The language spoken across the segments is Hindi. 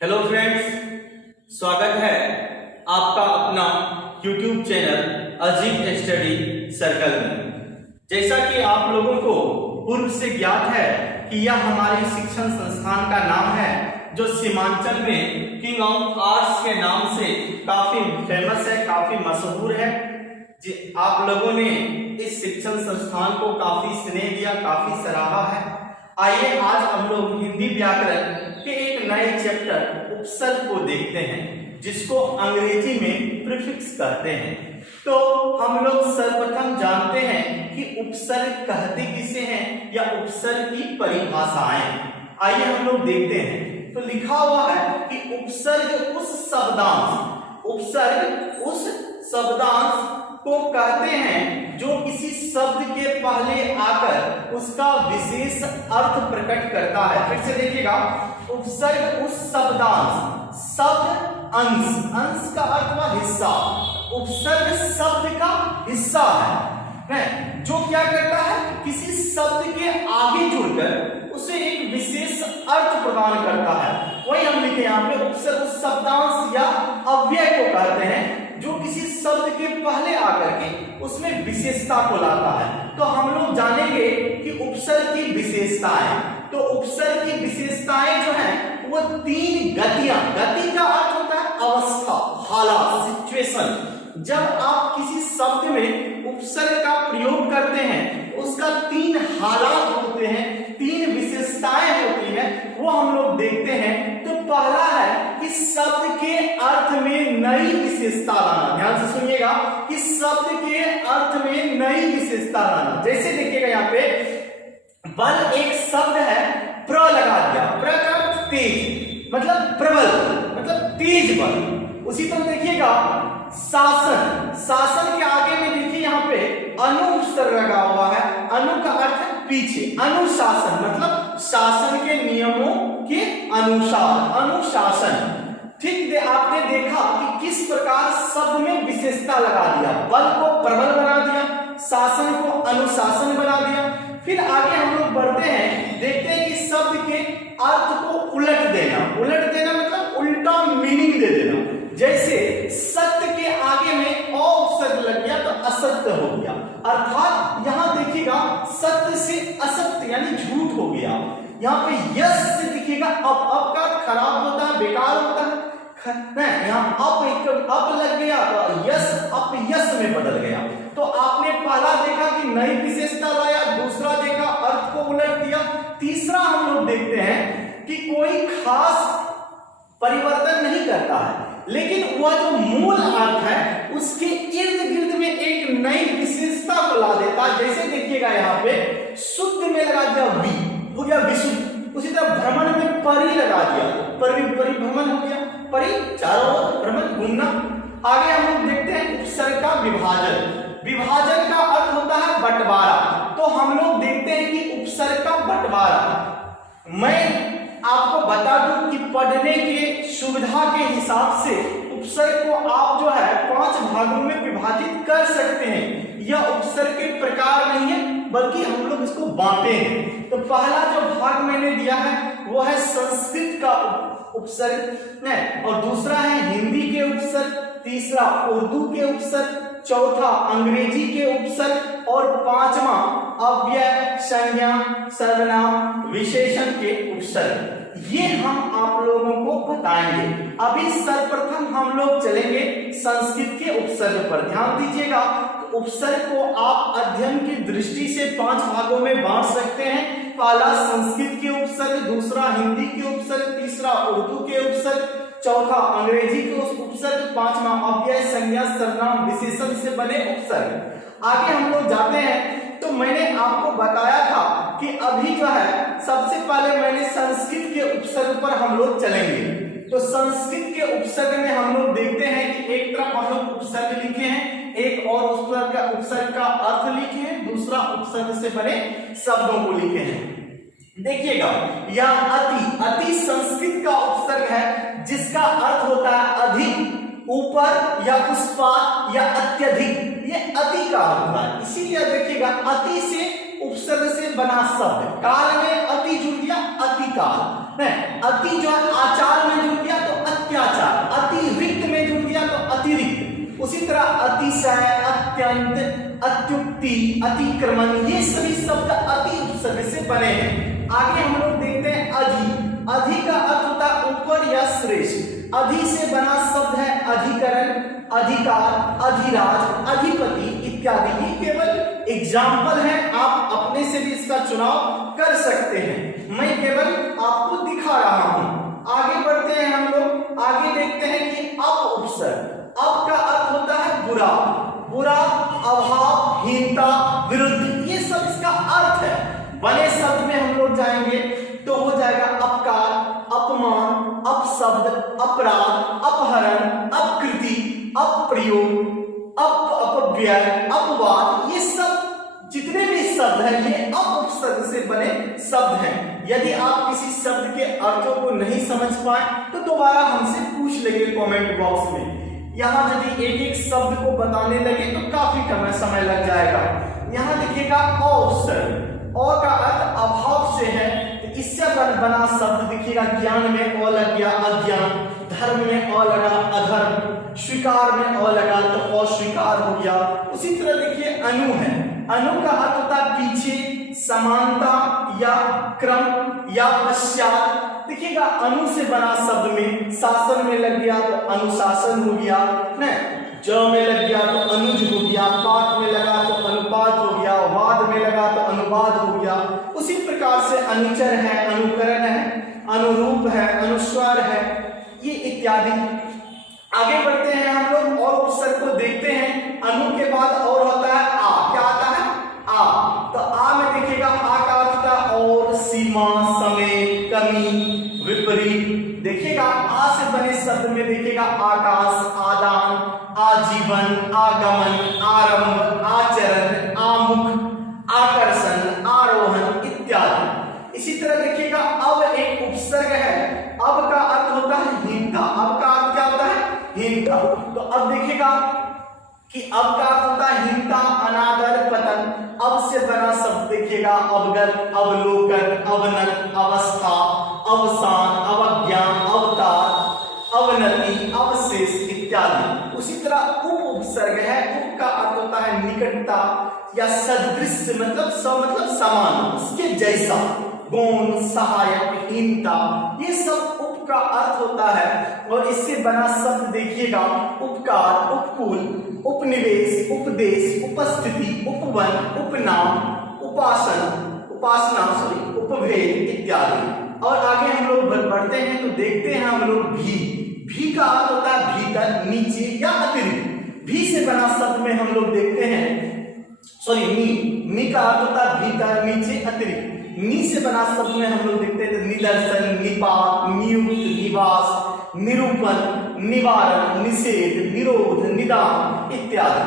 हेलो फ्रेंड्स, स्वागत है आपका अपना YouTube चैनल अजीब स्टडी सर्कल में। जैसा कि आप लोगों को पूर्व से ज्ञात है कि यह हमारी शिक्षण संस्थान का नाम है जो सीमांचल में किंग ऑफ आर्ट्स के नाम से काफी फेमस है, काफी मशहूर है। आप लोगों ने इस शिक्षण संस्थान को काफी स्नेह दिया, काफी सराहा है। आइए आज हम लोग हिंदी व्याकरण के एक नए चैप्टर उपसर्ग को देखते हैं, जिसको अंग्रेजी में प्रीफिक्स कहते हैं। तो हम लोग सर्वप्रथम जानते हैं कि उपसर्ग कहते किसे हैं या उपसर्ग की परिभाषाएं। आइए हम लोग देखते हैं। तो लिखा हुआ है कि उपसर्ग उस शब्दांश को कहते हैं जो किसी शब्द के पहले आकर उसका विशेष अर्थ प्रकट करता है। फिर से देखिएगा, उपसर्ग उस शब्दांश, शब्द अंश का अर्थ हुआ हिस्सा, उपसर्ग शब्द का हिस्सा है जो क्या करता है, किसी शब्द के आगे जुड़कर उसे एक विशेष अर्थ प्रदान करता है। वही हम लिखे यहाँ पे, उपसर्ग उस शब्दांश या अव्यय को कहते हैं जो किसी शब्द के पहले आकर के उसमें विशेषता को लाता है। तो हम लोग जानेंगे कि उपसर्ग की विशेषताएं। तो उपसर्ग की विशेषताएं जो हैं वो तीन गतियां, गति का अर्थ होता है अवस्था, हालात, सिचुएशन। जब आप किसी शब्द में उपसर्ग का प्रयोग करते हैं उसका तीन हालात होते हैं, तीन विशेषताएं होती हैं, वो हम लोग देखते हैं। तो पहला है कि शब्द के अर्थ में नई विशेषता लाना। ध्यान से सुनिएगा कि शब्द के अर्थ में नई विशेषता लाना। जैसे देखिएगा यहाँ पे बल एक शब्द है, प्र लगा दिया, प्र का अर्थ तेज, मतलब प्रबल, मतलब तेज बल। उसी तरह देखिएगा शासन, शासन के आगे में देखिए यहाँ पे अनु उपसर्ग लगा हुआ है, अनु का अर्थ है पीछे, अनुशासन मतलब शासन के नियमों के अनुसार, अनुशासन। ठीक आपने देखा कि किस प्रकार शब्द में विशेषता लगा दिया, बल को प्रबल बना दिया, शासन को अनुशासन बना दिया। फिर आगे हम लोग बढ़ते हैं, देखते हैं कि शब्द के अर्थ को उलट देना, उलट देना मतलब उल्टा मीनिंग दे देना। जैसे सत्य के आगे में अ उपसर्ग लग गया तो असत्य हो गया, अर्थात यहां देखिएगा सत्य से असत्य यानी झूठ हो गया। यहाँ पे यस से दिखेगा अब का खराब होता है, बेकार होता है। यहाँ अब लग गया तो यस अपयस में बदल गया। तो आपने पहला देखा कि नई विशेषता लाया, दूसरा देखा अर्थ को उलट दिया, तीसरा हम लोग देखते हैं कि कोई खास परिवर्तन नहीं करता है, लेकिन वह जो मूल अर्थ है उसके इर्द गिर्द में एक नई विशेषता को ला देता है। जैसे देखिएगा यहाँ पे शुद्ध में लगा दिया वी, हो गया विशुद्ध। उसी तरह भ्रमण में परि लगा दिया, परिभ्रमण हो गया, परि चारों ओर भ्रमण घूमना। आगे हम लोग देखते हैं उपसर्ग का विभाजन। विभाजन का अर्थ होता है बंटवारा। तो हम लोग देखते हैं कि उपसर्ग का बंटवारा, मैं आपको बता दूं कि पढ़ने के सुविधा के हिसाब से उपसर्ग को आप जो है 5 भागों में विभाजित कर सकते हैं। यह उपसर्ग के प्रकार नहीं है बल्कि हम लोग इसको बांटे हैं। तो पहला जो भाग मैंने दिया है वो है संस्कृत का उपसर्ग और दूसरा है हिंदी के उपसर्ग, तीसरा उर्दू के उपसर्ग, चौथा अंग्रेजी के उपसर्ग और पांचवा अव्यय, संज्ञा, सर्वनाम, विशेषण के उपसर्ग। ये हम आप लोगों को बताएंगे। अभी सर्वप्रथम हम लोग चलेंगे संस्कृत के उपसर्ग पर। ध्यान दीजिएगा, उपसर्ग को आप अध्ययन की दृष्टि से 5 भागों में बांट सकते हैं। पहला संस्कृत के उपसर्ग, दूसरा हिंदी के उपसर्ग, तीसरा उर्दू के उपसर्ग, चौथा अंग्रेजी के उपसर्ग, पांचवा अव्यय, संज्ञा, सर्वनाम, विशेषण से बने उपसर्ग। आगे हम लोग जाते हैं। तो मैंने आपको बताया था कि अभी जो है सबसे पहले मैंने संस्कृत के उपसर्ग पर हम लोग चलेंगे। तो संस्कृत के उपसर्ग में हम लोग देखते हैं कि एक तरफ हम लोग उपसर्ग लिखे हैं, एक और उपसर्ग का अर्थ लिखे हैं, दूसरा उपसर्ग से बने शब्दों को लिखे हैं। देखिएगा यह अति संस्कृत का उपसर्ग है जिसका अर्थ होता है अधिक, ऊपर या उस पार या अत्यधिक। ये अति का अर्थ होता है, इसीलिए देखिएगा अति से उपसर्ग से बना शब्द, काल में अति जुड़ गया, अति अतिकाल है। अति जो है आचार में जुड़ गया तो अत्याचार, अतिरिक्त में जुड़ गया तो अतिरिक्त। उसी तरह अतिशय, अत्यंत, अत्युक्ति, अतिक्रमण, ये सभी शब्द अति उपसर्ग से बने हैं। आगे हम लोग देखते हैं अधि। अधि का अर्थ होता है ऊपर या श्रेष्ठ। अधि से बना शब्द है अधिकरण, अधिकार, अधिराज, अधिपति इत्यादि। ये केवल एग्जाम्पल है, आप अपने से भी इसका चुनाव कर सकते हैं, मैं केवल आपको दिखा रहा हूं। आगे बढ़ते हैं हम लोग, आगे देखते हैं कि अप उपसर्ग। अप का अर्थ होता है बुरा, बुरा, अभाव, हीनता, विरुद्ध, ये सब इसका अर्थ है। बने शब्द में हम लोग जाएंगे तो हो जाएगा अपकार, अपमान, अपशब्द, अपराध, अपहरण, अपकृति, अप्रयोग, अपव्यय, अपवाद, ये सब जितने भी शब्द हैं ये अप उपसर्ग से बने शब्द हैं। यदि आप किसी शब्द के अर्थों को नहीं समझ पाए तो दोबारा हमसे पूछ लेंगे कमेंट बॉक्स में। यहाँ यदि एक एक शब्द को बताने लगे तो काफी कम समय लग जाएगा। यहाँ देखिएगा अ उपसर्ग, अ का अर्थ अभाव से है, तो इससे बना शब्द देखिएगा ज्ञान में अ लग गया अज्ञान, धर्म में अ लगा अधर्म, स्वीकार में अ लगा तो अस्वीकार हो गया। उसी तरह देखिए अनु है, अनु का अर्थ होता है पीछे, समानता या क्रम या पश्चात। देखिएगा अनु से बना शब्द में शासन में लग गया तो अनुशासन हो गया, ज में लग गया तो अनुज हो गया, पात में लगा तो अनुपात हो गया, वाद में लगा तो अनुवाद हो गया। उसी प्रकार से अनुचर है, अनुकरण है, अनुरूप है, अनुस्वार है, ये इत्यादि। आगे बढ़ते हैं हम लोग और उपसर्ग को देखते हैं। अनु के बाद और होता है आ, क्या आता है आ, तो आ में देखिएगा आ का अर्थ होता है और, सीमा, समय, कमी, विपरीत। देखिएगा आ से बने शब्द में देखिएगा आकाश, आदान, आजीवन, आगमन, आरंभ, आचरण, आमुख, आकर्षण, आरोहण इत्यादि। इसी तरह देखिएगा अब एक उपसर्ग है, अब का अर्थ होता है हीनता। अब का अर्थ क्या होता है हीनता। तो अब देखिएगा कि अब का अर्थ होता है हीनता, अनादर, पतन। अब से बना शब्द देखिएगा अवगत, अवलोकन, अवनत, अवस्था, अवसान, अवज्ञान, अवतार, अवनति, अवशेष इत्यादि। उसी तरह उप उपसर्ग है, उप का अर्थ होता है निकटता या सदृश, मतलब समान, उसके जैसा, गौण, सहायक, हीनता, ये सब उप का अर्थ होता है। और इससे बना शब्द देखिएगा उपकार, उपकूल, उपनिवेश, उपदेश, उपस्थिति, उपवन, उपनाम, उपासना, उपभेद इत्यादि। और आगे हम लोग बढ़ते हैं तो देखते हैं हम लोग भी का अर्थ होता है भीतर, नीचे या अतिरिक्त। भी से बना शब्द में हम लोग देखते हैं नी का अर्थ होता है भीतर, नीचे, अतिरिक्त। नी से बना शब्द में हम लोग देखते हैं निदर्शन, निपात, नियुक्त, निवास, निरूपण, निवारण, निषेध, निरोध, निदान इत्यादि।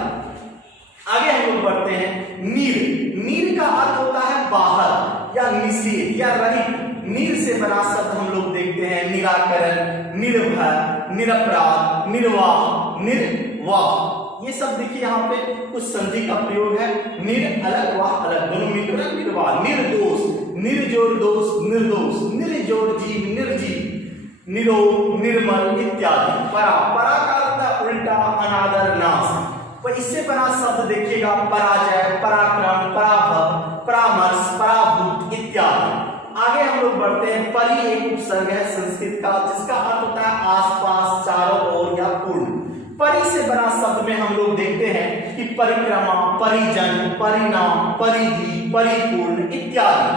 आगे हम लोग बढ़ते हैं नीर का अर्थ होता है बाहर या निषेध या रहित। नीर से बना शब्द हम लोग देखते हैं निराकरण, निर्भय, निरपराध, निर्वाह। ये सब देखिए यहाँ पे कुछ संधि का प्रयोग है। निर अलग, वाह अलग, दोनों मिलकर निर्वाह। निर्दोष, निर्जोड़ दोष, निर्दोष, निर्जोड़ जीव, निर्जीव, निरोग, निर्मल इत्यादि। परा का अर्थ है उल्टा, अनादर, नाश। तो इससे बना शब्द देखिएगा पराजय, पराक्रम, पराभव, परामर्श, पराभूत इत्यादि। आगे हम लोग बढ़ते हैं परि एक उपसर्ग है संस्कृत का, जिसका अर्थ होता है आसपास, चारों ओर या पूर्ण। परि से बना शब्द में हम लोग देखते हैं कि परिक्रमा, परिजन, परिणाम, परिधि, परिपूर्ण इत्यादि।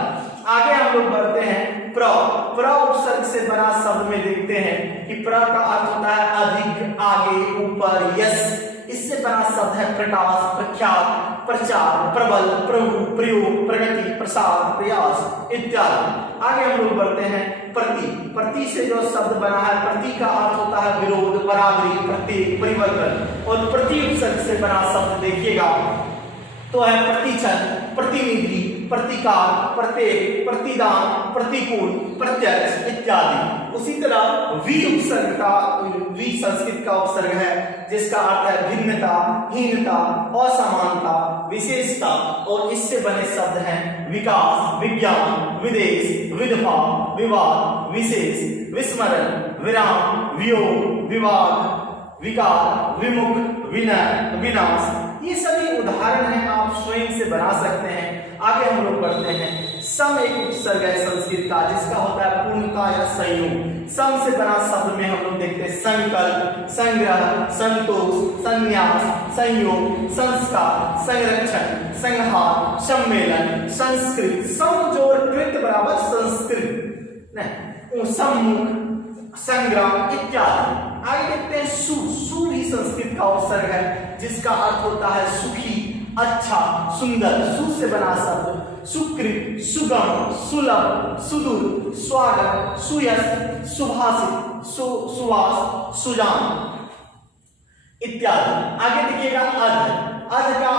आगे हम लोग बढ़ते हैं प्र उपसर्ग से बना शब्द में देखते हैं कि प्र का अर्थ होता है अधिक, आगे, ऊपर, यश। इससे बना शब्द है प्रकाश, प्रख्यात, प्रचार, प्रबल, प्रभु, प्रयोग, प्रगति, प्रसार, प्रयास इत्यादि। आगे हम लोग बढ़ते हैं प्रति से जो शब्द बना है, प्रति का अर्थ होता है विरोध, बराबरी, प्रत्येक, परिवर्तन। और प्रति उपसर्ग से बना शब्द देखिएगा तो है प्रतिच्छन, प्रतिनिधि, प्रतिकार, प्रत्येक, प्रतिदान, प्रतिकूल, प्रत्यक्ष इत्यादि। उसी तरह वी उपसर्ग का, वी संस्कृत का उपसर्ग है जिसका अर्थ है भिन्नता, हीनता, असमानता, विशेषता। और इससे बने शब्द हैं विकास, विज्ञान, विदेश, विधवा, विवाद, विशेष, विस्मरण, विराम, वियोग, विवाद, विकार, विमुख, विनय, विनाश, ये सभी उदाहरण हैं, आप स्वयं से बना सकते हैं। आगे हम लोग बढ़ते हैं। सम एक उपसर्ग है संस्कृत का जिसका होता है पूर्णता या संयोग। सम से बना शब्द में हम लोग देखते हैं संकल्प, संग्रह, संतोष, संन्यास, संयोग, संस्कार, संरक्षण, संहार, सम्मेलन, संस्कृत। सम जोड़ कृत बराबर संस्कृत, नहीं सम्मुख, संग्राम इत्यादि। आगे देखते हैं सु। सु भी संस्कृत का उपसर्ग है जिसका अर्थ होता है सुखी, अच्छा, सुंदर। सु से बना शब्द सुकृत, सुगम, सुलभ, सुदूर, स्वागत, सुयश, सुभाषित, सुवास, सुजान इत्यादि। आगे देखिएगा अध। अध का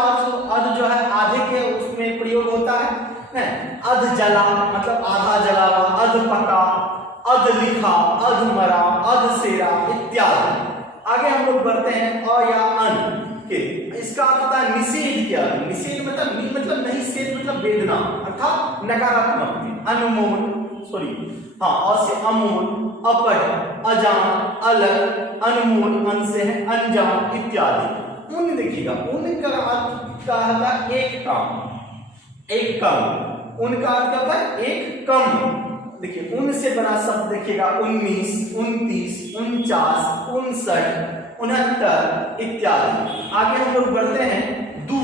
अर्थ जो है आधे के उसमें प्रयोग होता है। अध जला मतलब आधा जला हुआ, अध पका, अध लिखा, अध मरा, अध सेरा इत्यादि। आगे हम लोग बढ़ते हैं अ या अन के। इसका अर्थ होता है निषेध किया। निषेध मतलब नहीं, सेध मतलब वेदना अर्थात नकारात्मक। अनमोल सॉरी अ से अमोल, अपढ़, अजान, अलग, अनमोल, अन से है अनजान इत्यादि। उन देखिएगा, उन का अर्थ क्या होता है एक कम, एक कम। उनका अर्थ क्या होता है एक कम। देखिए उन से बना शब्द देखिएगा 19, 29, 49, 59, 69 इत्यादि। आगे हम लोग बढ़ते हैं दू।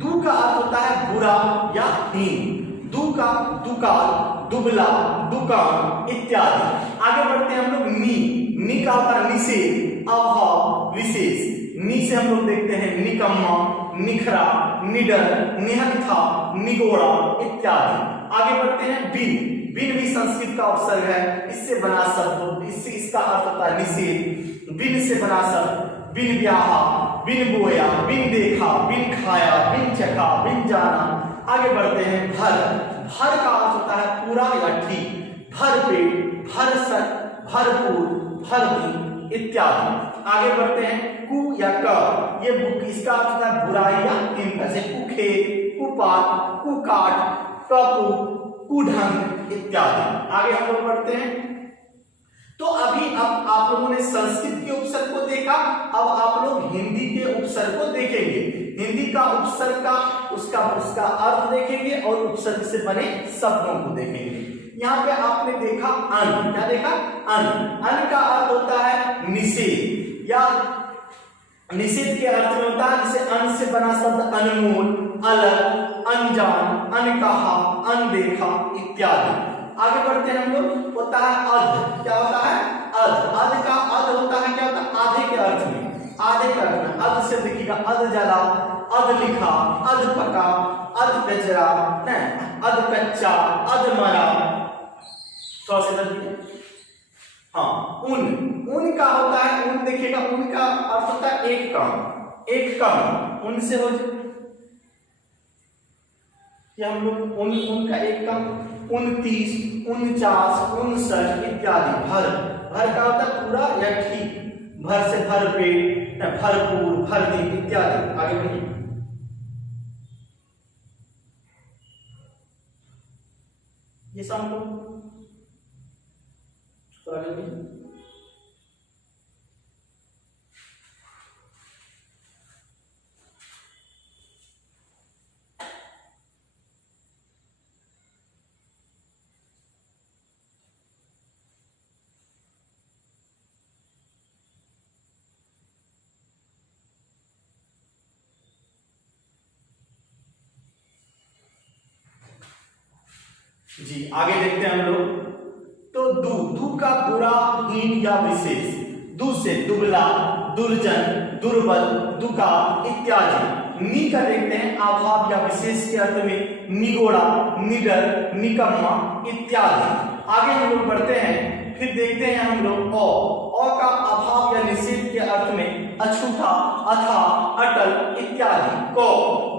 दू का अर्थ होता है बुरा या हीन। दू का दुकाल, दुबला, दुकान इत्यादि। आगे बढ़ते हैं हम लोग नी। नी का होता है निषेध, अभाव, विशेष। नी से हम लोग देखते हैं निकम्मा, निखरा, निडर, निहत्था, निगोड़ा इत्यादि। आगे बढ़ते हैं बिन। बिन भी संस्कृत का उपसर्ग है, इससे बना शब्द, इससे इसका अर्थ होता है निषेध। बिन से बना शब्द बिन ब्याहा, बिन बोया, बिन देखा, बिन खाया, बिन चखा, बिन जाना। आगे बढ़ते हैं भर। भर का अर्थ होता है पूरा या ठीक, भर पेट, भर सक, भरपूर, भरपूर इत्यादि। आगे बढ़ते हैं कु या क। ये इसका अर्थ होता है बुराई या हिंसा, जैसे कुखेत, कुपात, कुकाट, कपू, कुढंग इत्यादि। आगे हम लोग बढ़ते हैं। तो अभी अब आप लोगों ने संस्कृत के उपसर्ग को देखा, अब आप लोग हिंदी के उपसर्ग को देखेंगे। हिंदी का उपसर्ग का उसका अर्थ देखेंगे और उपसर्ग से बने शब्दों को देखेंगे। यहाँ पे आपने देखा अन। क्या देखा? अन। अन का अर्थ होता है निषेध या निषेध के अर्थ में होता है, जैसे अन से बना शब्द अनमोल, अलग, अनजान, अनकहा, अनदेखा इत्यादि। आगे बढ़ते हैं हम लोग, होता है अध। क्या होता है? अध। अध का अध होता है क्या होता है? आधे के अर्थ में, आधे के अर्थ में। अध से देखिएगा अध जला, अध लिखा, अध पका, अध कचरा, अध कच्चा, अध मरा। थोड़ा सा हाँ उन। उन का होता है, उन देखिएगा, उन का अर्थ होता है एक कम, एक कम। उन से हो या हम लोग उनका एक कम 29, 49, 59 इत्यादि। भर। भर का होता है पूरा या ठीक, भर से भर पेट, भरपूर, भर दिन इत्यादि। आगे बढ़िए। ये सब हम लोग जी आगे देखते हैं हम लोग। तो दू। दू का बुरा, हीन या विशेष। दू से दुबला, दुर्जन, दुर्बल, दुका इत्यादि। नी का देखते हैं अभाव या विशेष के अर्थ में निगोड़ा, निडर, निकम्मा इत्यादि। आगे हम लोग बढ़ते हैं, फिर देखते हैं हम लोग अ का अभाव या निषेध के अर्थ में अछूता, अथा, अटल इत्यादि। क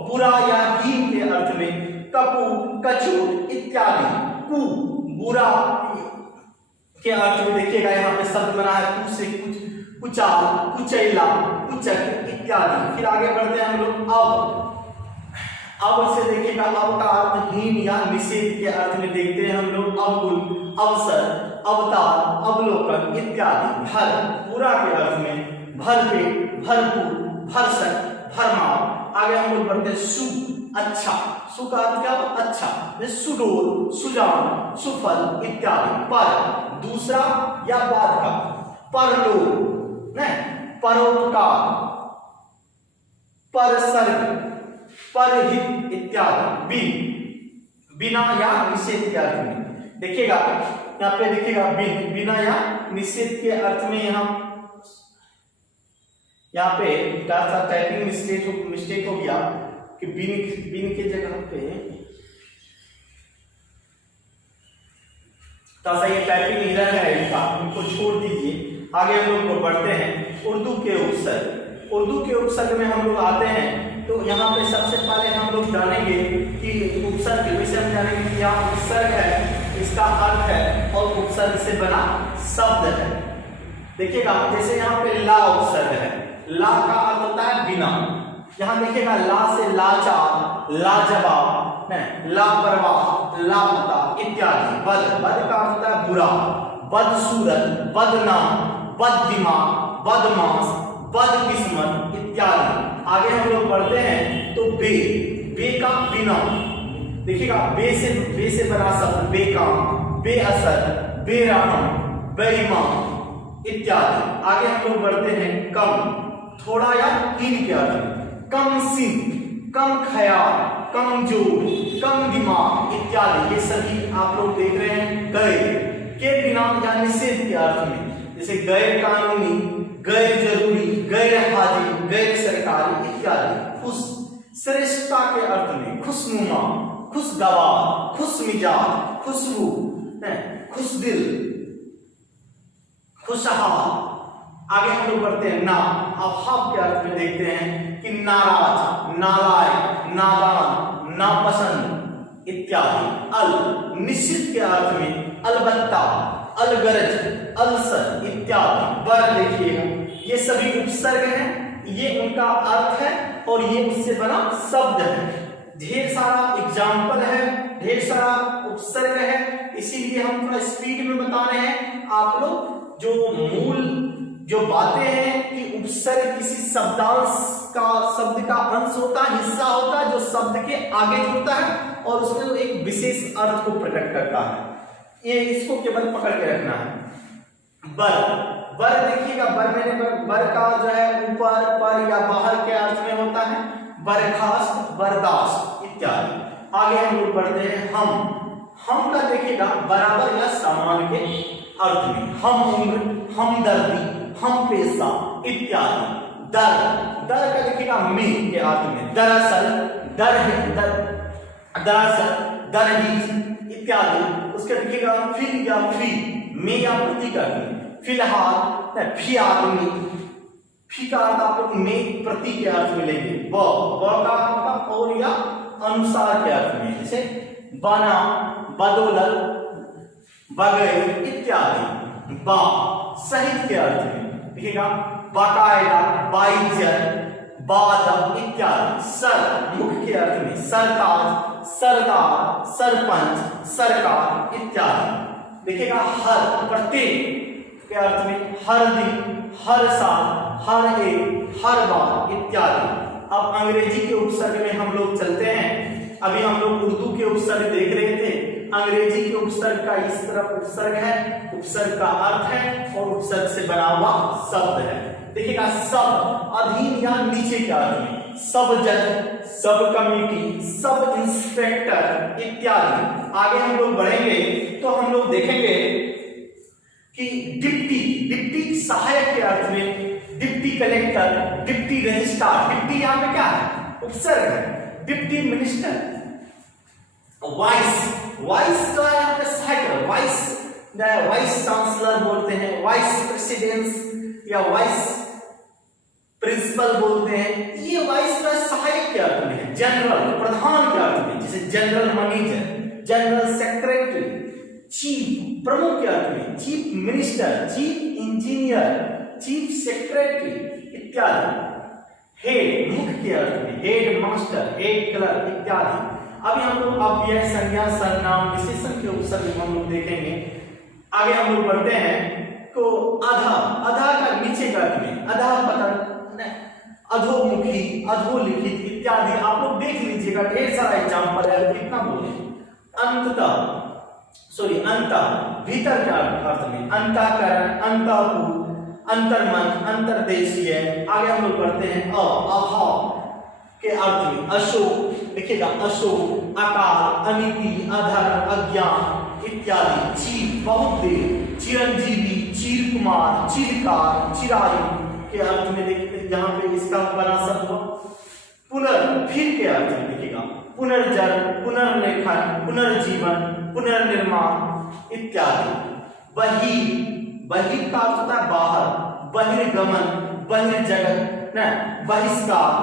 बुरा या हीन के अर्थ में कपू, कछूट इत्यादि। कु बुरा के अर्थ में देखिएगा यहाँ पे शब्द बना है कु से कुछ, कुचाल, कुचैला, कुचक इत्यादि। फिर आगे बढ़ते हैं हम लोग अब। अब से देखिएगा, अब का अर्थ हीन या निषेध के अर्थ में देखते हैं हम लोग। अवगुण, अवसर, अवतार, अवलोकन इत्यादि। भर पूरा के अर्थ में भरपेट, भरपूर, भरसक, भरमार। आगे हम लोग बढ़ते हैं सु, अच्छा। सु का अर्थ क्या होगा? अच्छा। सुडोल, सुजान, सुफल इत्यादि। पर दूसरा या बाद का, परलोक, परोपकार, परसर्ग, परहित इत्यादि। बिना या निषेध के अर्थ में देखिएगा, यहाँ पे देखिएगा बिना या निषेध के अर्थ में यहाँ पे टाइपिंग मिस्टेक हो गया कि बिन के जगह पे तो ये टाइपिंग एरर है इनका, इनको छोड़ दीजिए। आगे हम लोग बढ़ते हैं उर्दू के उपसर्ग। उर्दू के उपसर्ग में हम लोग आते हैं तो यहाँ पे सबसे पहले हम लोग जानेंगे कि उपसर्ग, वैसे हम जानेंगे कि यहाँ उपसर्ग है, इसका अर्थ है, और उपसर्ग से बना शब्द है। देखिएगा जैसे यहाँ पे ला उपसर्ग है, ला का अर्थ होता है बिना। यहाँ देखिएगा ला से लाचार, लाजवाब, लापरवाह, लापता इत्यादि। बद, बद का अर्थ होता है बुरा, बदसूरत, बदनाम, बददिमाग, बदमाश, बदकिस्मत इत्यादि। आगे हम लोग बढ़ते हैं तो बे, बे का बिना। देखिएगा बे से बना शब्द बेकाम, बेअसर, बेरहम, बेईमान इत्यादि। आगे हम लोग बढ़ते हैं कम, थोड़ा या हीन के अर्थ। कम सिन, कम ख्याल, कमजोर, कम दिमाग इत्यादि। ये सभी आप लोग देख रहे हैं गैर के बिना या निषेध के अर्थ में, जैसे गैर कानूनी, गैर जरूरी, गैर हाजिर, गैर सरकारी इत्यादि। खुश, श्रेष्ठता के अर्थ में खुशनुमा, खुशगवार, खुशमिजाज, खुशबू, खुशदिल, खुशहाल। आगे हम लोग बढ़ते हैं ना, अभाव के अर्थ में देखते हैं कि नाराज, नालायक, नादान, नापसंद इत्यादि। अल, निश्चित के अर्थ में अलबत्ता, अलगरज, अलसर इत्यादि। बर देखिएगा ये सभी उपसर्ग हैं, ये उनका अर्थ है और ये उससे बना शब्द है। ढेर सारा एग्जाम्पल है, ढेर सारा उपसर्ग है, इसीलिए हम थोड़ा स्पीड में बता रहे हैं। आप लोग जो मूल जो बातें हैं कि उपसर्ग किसी शब्द का अंश होता है, हिस्सा होता है जो शब्द के आगे जुड़ता है और उसमें एक विशेष अर्थ को प्रकट करता है। ये इसको केवल पकड़ के रखना है। बर, बर देखिएगा, बर का जो है ऊपर, पर या बाहर के अर्थ में होता है। बर्खास्त, बर्दाश्त इत्यादि। आगे हम लोग बढ़ते हैं हम का देखिएगा बराबर या समान के अर्थ में। हम उम्र, हमदर्दी, हम पेशा इत्यादि। दर, दर का देखिएगा में के अर्थ में। दरअसल, दरअसल, दरहीज इत्यादि। उसके देखिएगा फिल या फी, में या प्रति का फिलहाल, फी आदमी, फी का अर्थ आप लोग में प्रति के अर्थ में लेंगे। ब का अर्थ और या अनुसार के अर्थ में, जैसे बना, बदौलत, बगैर इत्यादि। बा सहित के अर्थ में देखिएगा बाकायदा, बाइज्जत, बादब इत्यादि। सर मुख के अर्थ में सरताज, सरदार, सरपंच, सरकार इत्यादि। देखिएगा हर प्रत्येक के अर्थ में हर दिन, हर साल, हर एक, हर बार इत्यादि। अब अंग्रेजी के उपसर्ग में हम लोग चलते हैं। अभी हम लोग उर्दू के उपसर्ग देख रहे थे, अंग्रेजी के उपसर्ग का इस तरफ उपसर्ग है, उपसर्ग का अर्थ है और उपसर्ग से बना हुआ शब्द है। देखिएगा सब, अधीन या नीचे के अर्थ में। सब जज, सब कमेटी, सब इंस्पेक्टर इत्यादि। आगे हम लोग बढ़ेंगे तो हम लोग देखेंगे कि डिप्टी, डिप्टी सहायक के अर्थ में। Deputy collector, deputy registrar, deputy यहाँ पे क्या है? उपसर्ग है। डिप्टी मिनिस्टर, वाइस, वाइस जो है यहाँ पे सहायक, वाइस चांसलर बोलते हैं, वाइस प्रेसिडेंट या वाइस प्रिंसिपल बोलते हैं। ये वाइस का सहायक के अर्थ में है। जनरल, प्रधान के अर्थ में, जैसे general manager, general secretary. Chief, प्रमुख के अर्थ में, chief minister, chief engineer, chief secretary इत्यादि। हेड मुख्य के अर्थ में, हेड मास्टर, हेड क्लर्क इत्यादि। अभी हम लोग अव्यय, संज्ञा, सर्वनाम, विशेषण के उपसर्ग हम लोग देखेंगे। आगे हम लोग बढ़ते हैं तो अधा, अधा का नीचे का अर्थ में, अधा पतन, अधोमुखी, अधोलिखित इत्यादि आप लोग देख लीजिएगा, ढेर सारा एग्जाम्पल है, कितना बोले। अंततः, सॉरी अंत, भीतर के अर्थ में, अंतःकरण, अंतःपुर, अंतर्मन, अंतर्देशीय। आगे हम लोग बढ़ते हैं अभाव के अर्थ में, अशोक देखिएगा, अशोक, अकाल, अनिति, अधर्म, अज्ञान इत्यादि। चीर बहुत देर, चिरंजीवी, चीर कुमार, चिरकाल, चिरायु के अर्थ में देखिए यहाँ पे इसका बना शब्द हुआ। पुनर् फिर के अर्थ में देखिएगा, पुनर्जन्म, पुनर्लेखन, पुनर्जीवन, पुनर्निर्माण इत्यादि। बहि, बहि का अर्थ होता है बाहर, बहिर्गमन, बहिर्जगत, बहिष्कार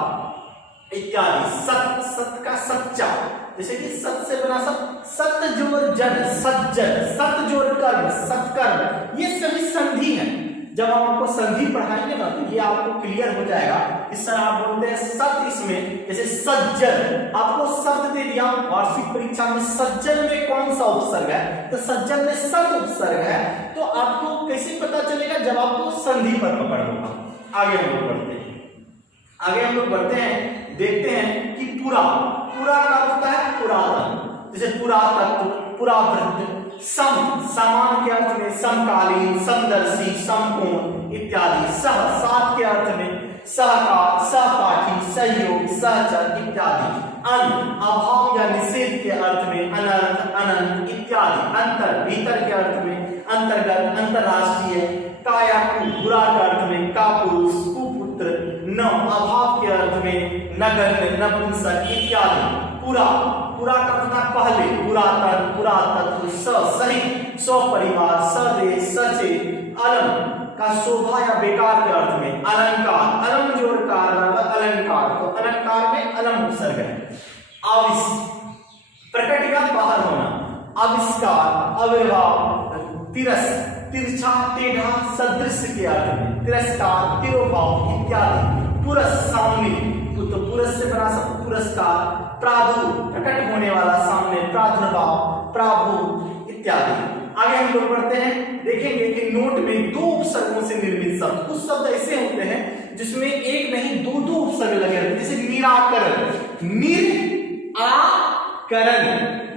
इत्यादि। सत, सत का सच्चा, जैसे कि सत से बना सब, सत जोर जन, सज्जन, सत जोर कर्म, सत्कर्म, ये सभी संधि है। जब हम आपको संधि पढ़ाएंगे ना तो ये आपको क्लियर हो जाएगा। इस तरह आप बोलते हैं सत, इसमें जैसे सज्जन, आपको शब्द दे दिया वार्षिक परीक्षा में, सज्जन में कौन सा उपसर्ग है, तो सज्जन में सत उपसर्ग है। तो आपको कैसे पता चलेगा, जब आपको संधि पर पकड़ होगा। आगे हम लोग बढ़ते हैं, आगे हम लोग बढ़ते हैं, देखते हैं कि पूरा, पूरा का होता है पुरातन, जैसे पुरातत्व, पुरावृत्त, सम, समान के अर्थ में, समकालीन, समदर्शी, समकोण इत्यादि। सह, साथ के अर्थ में, सहकार, सहपाठी, सहयोग, सहचर इत्यादि। अन, अभाव या निषेध के अर्थ में, अनंत, अनंत इत्यादि। अंतर, भीतर के अर्थ में, अंतर्गत, अंतरराष्ट्रीय। कायाकु, बुरा के अर्थ में, कापुरुष, कुपुत्र। न, अभाव के अर्थ में, नगण्य, नपुंसक इत्यादि। पूरा, पूरा का अर्थ है पहले, पुरातन, पुरातत्व। सहित, सपरिवार, सदेश, सचेत। अलम का शोभा या बेकार के अर्थ में, अलंकार, अलम जोड़ कार अलंकार, तो अलंकार में अलम उपसर्ग है। आविष, प्रकट या बाहर होना, आविष्कार, आविर्भाव। तिरस, तिरछा, टेढ़ा, सदृश के अर्थ में, तिरस्कार, तिरोभाव इत्यादि। पुरस, सामने, तो पुरस से बना सब पुरस्कार। प्रादु, प्रकट होने वाला, सामने, प्रादुर्भाव, प्राभु इत्यादि। आगे हम लोग बढ़ते हैं, देखेंगे कि नोट में दो उपसर्गों से निर्मित शब्द, कुछ शब्द ऐसे होते हैं जिसमें एक नहीं दो दो उपसर्ग लगे रहते हैं, जैसे निराकरण, निराकरण।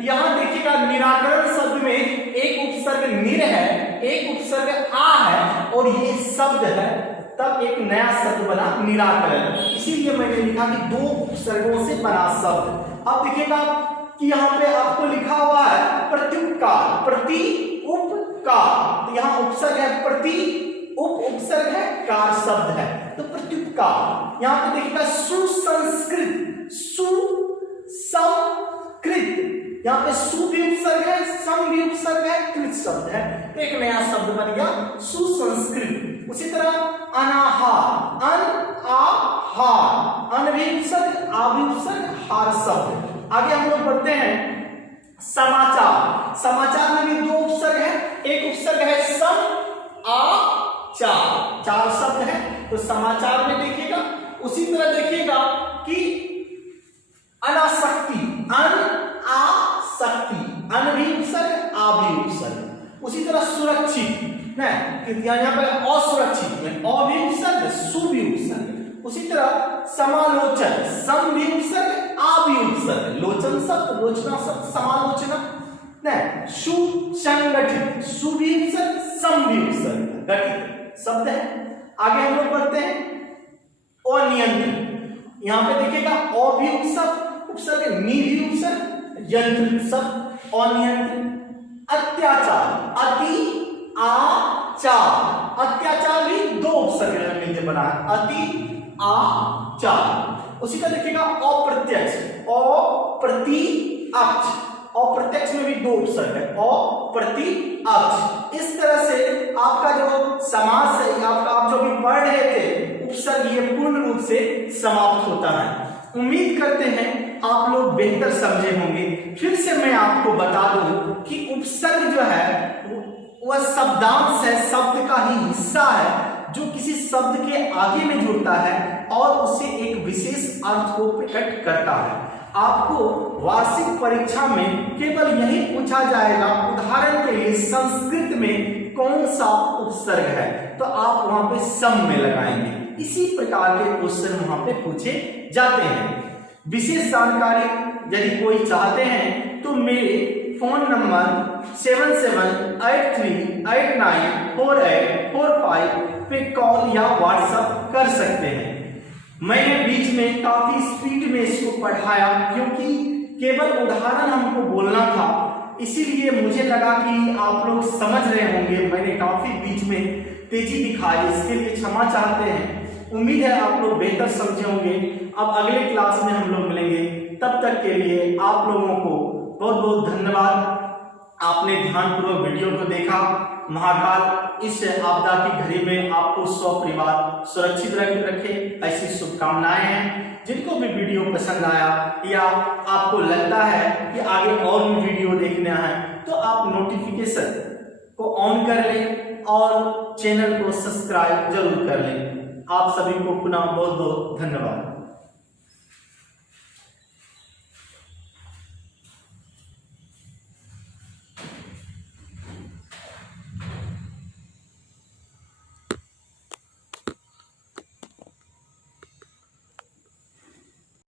यहां देखिएगा निराकरण शब्द में एक उपसर्ग निर है, एक उपसर्ग आ है, और ये शब्द है, तब एक नया शब्द बना निराकरण। इसीलिए मैंने लिखा कि दो उपसर्गों से बना शब्द। अब देखिएगा कि यहाँ पे आपको लिखा हुआ है प्रत्युपकार, प्रति उपकार, तो यहाँ उपसर्ग है प्रति, उपसर्ग है, कार शब्द है, तो प्रत्युपकार। यहाँ पे देखिएगा सुसंस्कृत, सुसंकृत, यहाँ पे सु भी उपसर्ग है, सम भी उपसर्ग है, कृत शब्द है, तो एक नया शब्द बन गया सुसंस्कृत। उसी तरह अनाहार, अन भी उपसर्ग, आ भी उपसर्ग, हार शब्द। आगे हम लोग बढ़ते हैं, समाचार, समाचार में भी दो उपसर्ग है, एक उपसर्ग है सम, आ, चार, चार शब्द है, तो समाचार में देखिएगा। उसी तरह देखिएगा कि अनासक्ति, शक्ति, अन भी उपसर्ग, आ भी उपसर्ग। उसी तरह सुरक्षित, यहाँ पे असुरक्षित में अ भी उपसर्ग, सु भी उपसर्ग। उसी तरह समालोचन, सम भी उपसर्ग, आ भी उपसर्ग, लोचन शब्द, लोचना शब्द, समालोचना। सुसंगठित, सु भी उपसर्ग, सम भी उपसर्ग, गठित शब्द है। आगे हम लोग बढ़ते हैं, अनियंत्रित, यहाँ पे देखिएगा अ भी उपसर्ग, नी भी उपसर्ग, यंत्रित शब्द, अनियंत्रित। अत्याचार, अति, आचार, अत्याचार भी दो उपसर्ग मिलकर बना है, अति, आचार। उसी का देखिएगा अप्रत्यक्ष, अप्रत्यक्ष, अप्रत्यक्ष में भी दो उपसर्ग है, अप्रत्यक्ष। इस तरह से आपका जो समास है, आपका आप जो भी पढ़ रहे थे उपसर्ग, ये पूर्ण रूप से समाप्त होता है। उम्मीद करते हैं आप लोग बेहतर समझे होंगे। फिर से मैं आपको बता दूं कि उपसर्ग जो है वह शब्दांश है, शब्द का ही हिस्सा है, जो किसी शब्द के आगे में जुड़ता है और उससे एक विशेष अर्थ को प्रकट करता है। आपको वार्षिक परीक्षा में केवल यही पूछा जाएगा, उदाहरण के लिए संस्कृत में कौन सा उपसर्ग है, तो आप वहां पे सम में लगाएंगे। इसी प्रकार के क्वेश्चन वहां पे पूछे जाते हैं। विशेष जानकारी यदि कोई चाहते हैं तो मेरे फोन नंबर 7783894845 पे कॉल या व्हाट्सएप कर सकते हैं। मैंने बीच में काफी स्पीड में इसको पढ़ाया क्योंकि केवल उदाहरण हमको बोलना था, इसीलिए मुझे लगा कि आप लोग समझ रहे होंगे। मैंने काफी बीच में तेजी दिखाई, इसके लिए क्षमा चाहते हैं। उम्मीद है आप लोग बेहतर समझे होंगे। अब अगले क्लास में हम लोग मिलेंगे, तब तक के लिए आप लोगों को बहुत बहुत धन्यवाद। आपने ध्यानपूर्वक वीडियो को देखा। महाकाल इस आपदा की घड़ी में आपको सपरिवार सुरक्षित रखे, ऐसी शुभकामनाएं हैं। जिनको भी वीडियो पसंद आया या आपको लगता है कि आगे और भी वीडियो देखना है तो आप नोटिफिकेशन को ऑन कर लें और चैनल को सब्सक्राइब जरूर कर लें। आप सभी को पुनः बहुत बहुत धन्यवाद।